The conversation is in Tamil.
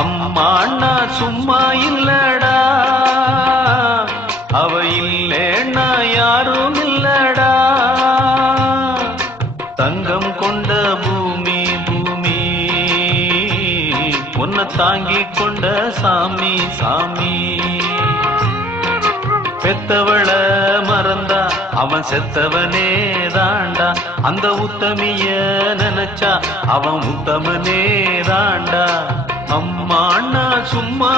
அம்மா அண்ணா சும்மா இல்லடா, அவ இல்லேன்னா யாரும் இல்லடா. தங்கம் கொண்ட பூமி பூமி, உன்னை தாங்கிக் கொண்ட சாமி சாமி. பெத்தவள மறந்தா அவன் செத்தவனே தாண்டா, அந்த உத்தமிய நினைச்சா அவன் உத்தமனே தாண்டா. அம்மா அண்ணா சும்மா